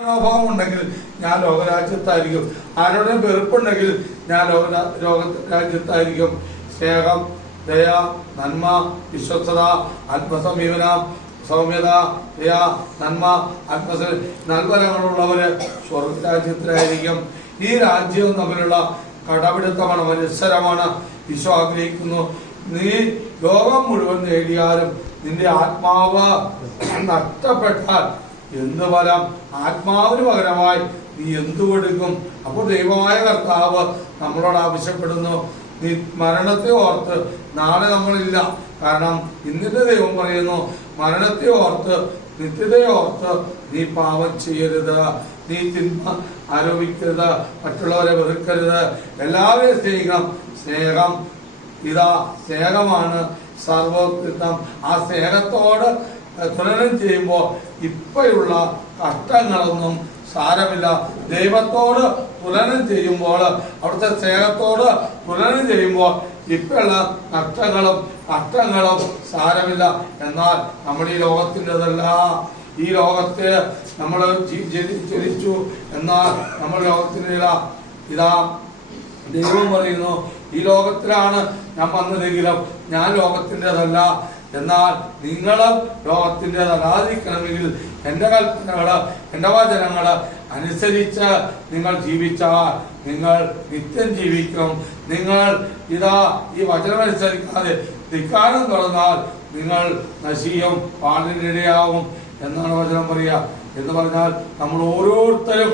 മനോഭാവം ഉണ്ടെങ്കിൽ ഞാൻ ലോകരാജ്യത്തായിരിക്കും. ആരോടും വെറുപ്പുണ്ടെങ്കിൽ ഞാൻ ലോക ലോക രാജ്യത്തായിരിക്കും. സ്നേഹം ദയ നന്മ വിശ്വസ്തത ആത്മസമീപനം സൗമ്യത ദയ നന്മ ആത്മസ നൽവരങ്ങളുള്ളവര് സ്വർഗരാജ്യത്തിലായിരിക്കും ഈ രാജ്യവും തമ്മിലുള്ള കടപിടുത്തമാണ് മത്സരമാണ്. വിശ്വ ആഗ്രഹിക്കുന്നു നീ ലോകം മുഴുവൻ നേടിയാലും നിന്റെ ആത്മാവ് നഷ്ടപ്പെട്ടാൽ എന്ത് ഫലം? ആത്മാവിന് പകരമായി നീ എന്തു കൊടുക്കും അപ്പോൾ ദൈവമായ കർത്താവ് നമ്മളോട് ആവശ്യപ്പെടുന്നു. നീ മരണത്തെ ഓർത്ത് നാളെ നമ്മളില്ല. കാരണം ഇന്നിന്റെ ദൈവം പറയുന്നു മരണത്തെ ഓർത്ത് നിത്യതയെ ഓർത്ത് നീ പാപം ചെയ്യരുത്. നീ തിന്മ ആരോപിക്കരുത്. മറ്റുള്ളവരെ വെറുക്കരുത്. എല്ലാവരെയും സ്നേഹിക്കണം. സ്നേഹം ഇതാ സ്നേഹമാണ് സർവകൃതം ആ സ്നേഹത്തോട് തുലനം ചെയ്യുമ്പോൾ ഇപ്പോഴുള്ള കഷ്ടങ്ങളൊന്നും സാരമില്ല. ദൈവത്തോട് തുലനം ചെയ്യുമ്പോൾ അവിടുത്തെ സ്നേഹത്തോട് തുലനം ചെയ്യുമ്പോൾ ഇപ്പോഴുള്ള നഷ്ടങ്ങളും കഷ്ടങ്ങളും സാരമില്ല. എന്നാൽ നമ്മുടെ ഈ ലോകത്തിന്റെതല്ല. ഈ ലോകത്തെ നമ്മൾ ജനിച്ചു എന്നാൽ നമ്മൾ ലോകത്തിനില്ല ഇതാ ദൈവം പറയുന്നു ഈ ലോകത്തിലാണ് ഞാൻ വന്നതെങ്കിലും ഞാൻ ലോകത്തിന്റെതല്ല. എന്നാൽ നിങ്ങൾ ലോകത്തിന്റെതല്ലാതിരിക്കണമെങ്കിൽ എന്റെ കൽപ്പനകൾ എന്റെ വചനങ്ങൾ അനുസരിച്ച് നിങ്ങൾ ജീവിച്ചാൽ നിങ്ങൾ നിത്യം ജീവിക്കും. നിങ്ങൾ ഇതാ ഈ വചനം അനുസരിക്കാതെ ധിക്കാരം തുടർന്നാൽ നിങ്ങൾ നശിയും പാടിനിടയാവും എന്നാണ് വചനം പറയുക. എന്ന് പറഞ്ഞാൽ നമ്മൾ ഓരോരുത്തരും